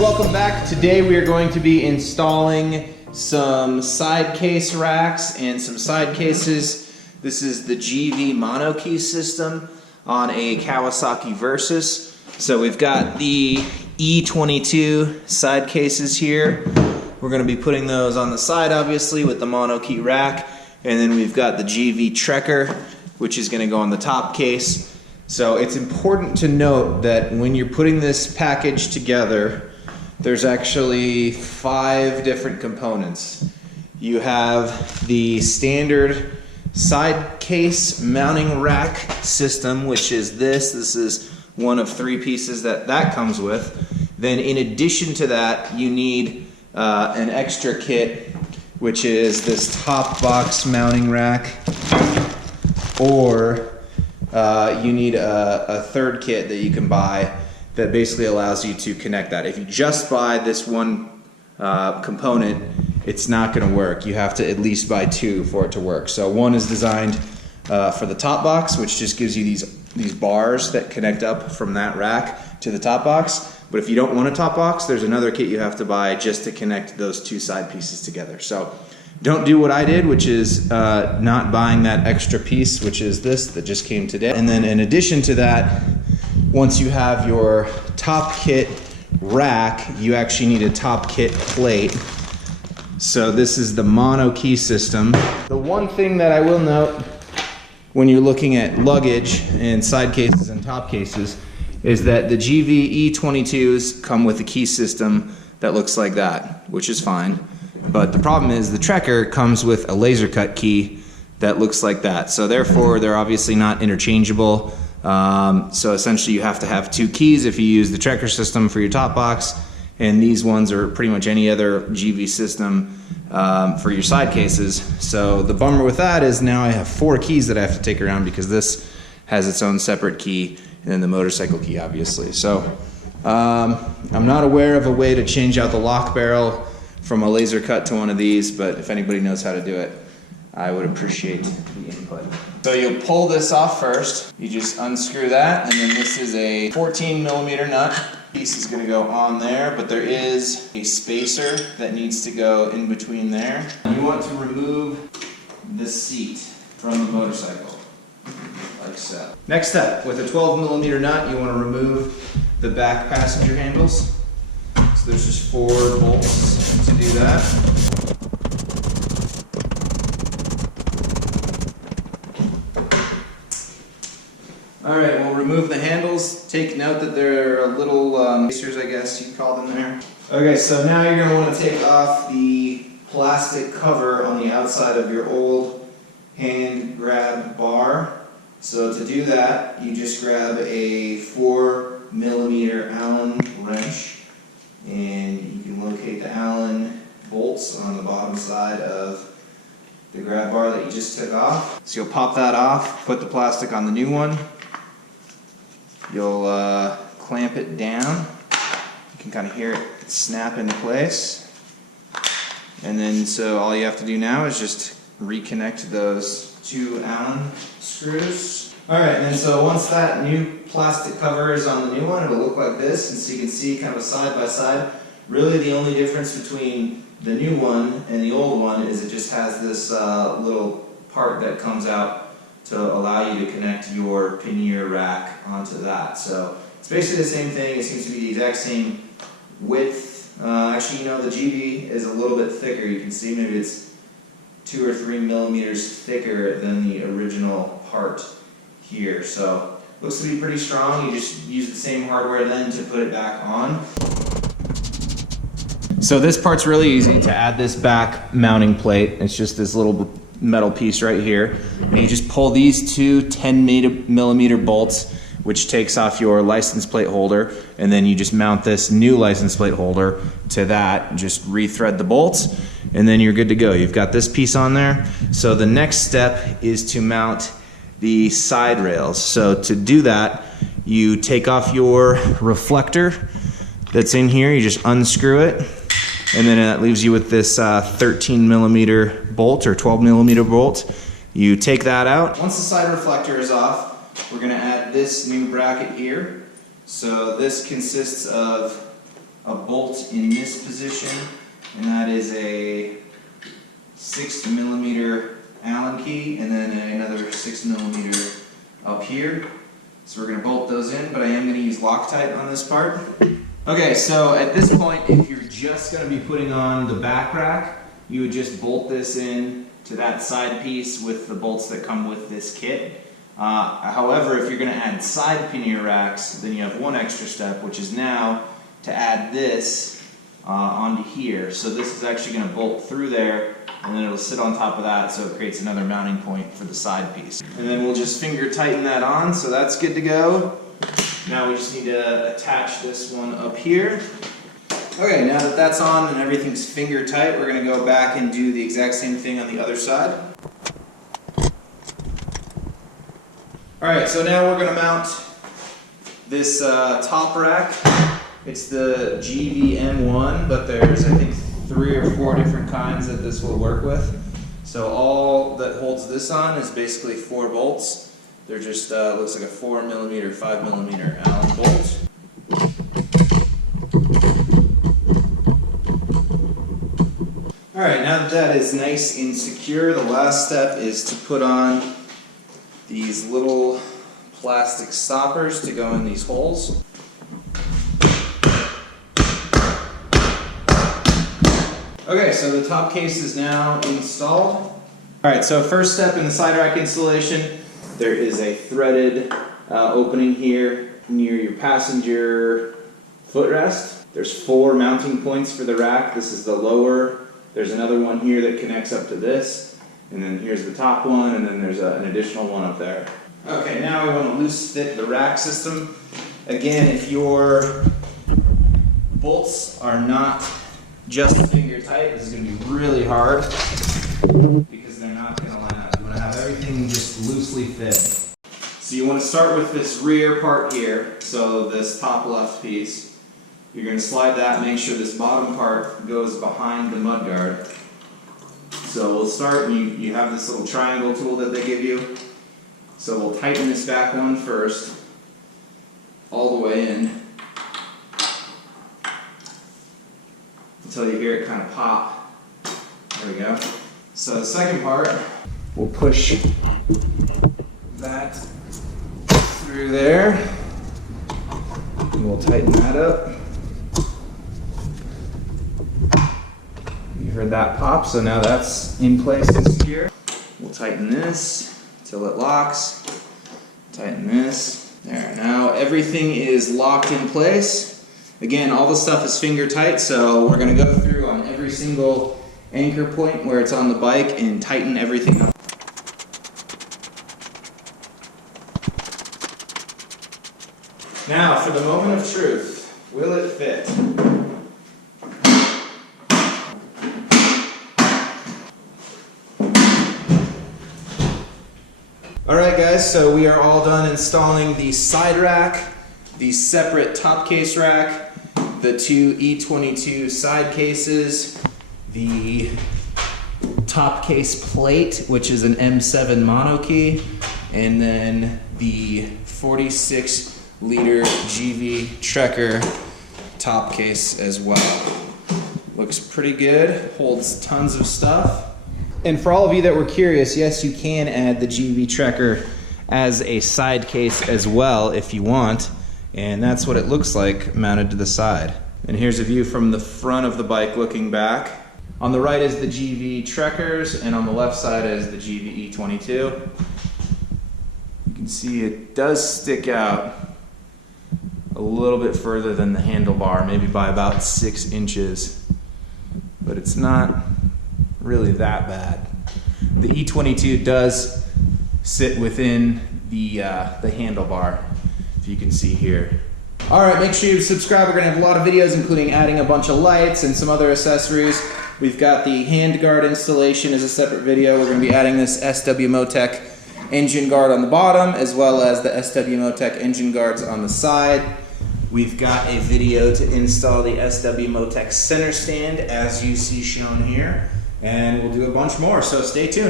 Welcome back. Today we are going to be installing some side case racks and some side cases. This is the GIVI monokey system on a Kawasaki Versys. So we've got the E22 side cases here. We're going to be putting those on the side, obviously, with the monokey rack. And then we've got the GIVI Trekker, which is going to go on the top case. So it's important to note that when you're putting this package together, there's actually 5 different components. You have the standard side case mounting rack system, which is this. This is one of 3 pieces that comes with. Then in addition to that, you need an extra kit, which is this top box mounting rack, or you need a third kit that you can buy that basically allows you to connect that. If you just buy this one component, it's not going to work. You have to at least buy 2 for it to work. So one is designed for the top box, which just gives you these bars that connect up from that rack to the top box. But if you don't want a top box, there's another kit you have to buy just to connect those 2 side pieces together. So don't do what I did, which is not buying that extra piece, which is this that just came today. And then in addition to that, once you have your top kit rack, you actually need a top kit plate. So this is the monokey system. The one thing that I will note when you're looking at luggage and side cases and top cases is that the GIVI E22s come with a key system that looks like that, which is fine. But the problem is the Trekker comes with a laser cut key that looks like that. So therefore, they're obviously not interchangeable. So essentially you have to have 2 keys if you use the Trekker system for your top box, and these ones are pretty much any other GIVI system for your side cases. So the bummer with that is now I have 4 keys that I have to take around because this has its own separate key, and then the motorcycle key, obviously. So I'm not aware of a way to change out the lock barrel from a laser cut to one of these, but if anybody knows how to do it, I would appreciate the input. So you'll pull this off first. You just unscrew that, and then this is a 14mm nut. Piece is going to go on there, but there is a spacer that needs to go in between there. You want to remove the seat from the motorcycle, like so. Next step, with a 12mm nut, you want to remove the back passenger handles. So there's just 4 bolts to do that. Alright, we'll remove the handles. Take note that there are little spacers, I guess you'd call them there. Okay, so now you're going to want to take off the plastic cover on the outside of your old hand grab bar. So to do that, you just grab a 4mm Allen wrench, and you can locate the Allen bolts on the bottom side of the grab bar that you just took off. So you'll pop that off, put the plastic on the new one. You'll clamp it down. You can kind of hear it snap into place. And then so all you have to do now is just reconnect those 2 Allen screws. Alright, and then so once that new plastic cover is on the new one, it'll look like this. And so you can see kind of a side by side. Really the only difference between the new one and the old one is it just has this little part that comes out to allow you to connect your pannier rack onto that. So it's basically the same thing. It seems to be the exact same width. Actually, you know, the GIVI is a little bit thicker. You can see maybe it's 2 or 3mm thicker than the original part here. So looks to be pretty strong. You just use the same hardware then to put it back on. So this part's really easy to add this back mounting plate. It's just this little metal piece right here, and you just pull these 2 10mm bolts, which takes off your license plate holder, and then you just mount this new license plate holder to that. Just rethread the bolts, and then you're good to go. You've got this piece on there. So the next step is to mount the side rails. So to do that, you take off your reflector that's in here, you just unscrew it, and then that leaves you with this 13mm bolt or 12mm bolt. You take that out. Once the side reflector is off, we're going to add this new bracket here. So this consists of a bolt in this position, and that is a 6mm Allen key, and then another 6mm up here. So we're going to bolt those in, but I am going to use Loctite on this part. Okay, so at this point, if you're just going to be putting on the back rack, you would just bolt this in to that side piece with the bolts that come with this kit. However, if you're going to add side pannier racks, then you have one extra step, which is now to add this onto here. So this is actually going to bolt through there, and then it'll sit on top of that, so it creates another mounting point for the side piece. And then we'll just finger tighten that on, so that's good to go. Now we just need to attach this one up here. Okay, now that that's on and everything's finger tight, we're going to go back and do the exact same thing on the other side. Alright, so now we're going to mount this top rack. It's the GIVI M1, but there's, I think, 3 or 4 different kinds that this will work with. So all that holds this on is basically 4 bolts. They're just, looks like a 4mm, 5mm Allen bolt. Alright, now that that is nice and secure, the last step is to put on these little plastic stoppers to go in these holes. Okay, so the top case is now installed. Alright, so first step in the side rack installation, there is a threaded opening here near your passenger footrest. There's 4 mounting points for the rack. This is the lower. There's another one here that connects up to this. And then here's the top one, and then there's an additional one up there. Okay, now we want to loose fit the rack system. Again, if your bolts are not just finger tight, this is going to be really hard because they're not going to line up. You want to have everything just loosely fit. So you want to start with this rear part here, so this top left piece. You're going to slide that, make sure this bottom part goes behind the mudguard. So we'll start, you have this little triangle tool that they give you. So we'll tighten this back one first, all the way in, until you hear it kind of pop. There we go. So the second part, we'll push that through there, and we'll tighten that up. You heard that pop, so now that's in place and secure. We'll tighten this till it locks. Tighten this. There, now everything is locked in place. Again, all the stuff is finger tight, so we're going to go through on every single anchor point where it's on the bike and tighten everything up. Now, for the moment of truth, will it fit? Alright guys, so we are all done installing the side rack, the separate top case rack, the 2 E22 side cases, the top case plate, which is an M7 monokey, and then the 46-liter GIVI Trekker top case as well. Looks pretty good, holds tons of stuff. And for all of you that were curious, yes, you can add the GIVI Trekker as a side case as well if you want. And that's what it looks like mounted to the side. And here's a view from the front of the bike looking back. On the right is the GIVI Trekkers, and on the left side is the GIVI E22. You can see it does stick out a little bit further than the handlebar, maybe by about 6 inches. But it's not really that bad. The E22 does sit within the handlebar, if you can see here. Alright, make sure you subscribe. We're going to have a lot of videos, including adding a bunch of lights and some other accessories. We've got the Handguard installation as a separate video. We're going to be adding this SW Motec engine guard on the bottom, as well as the SW Motec engine guards on the side. We've got a video to install the SW Motec center stand, as you see shown here. And we'll do a bunch more, so stay tuned.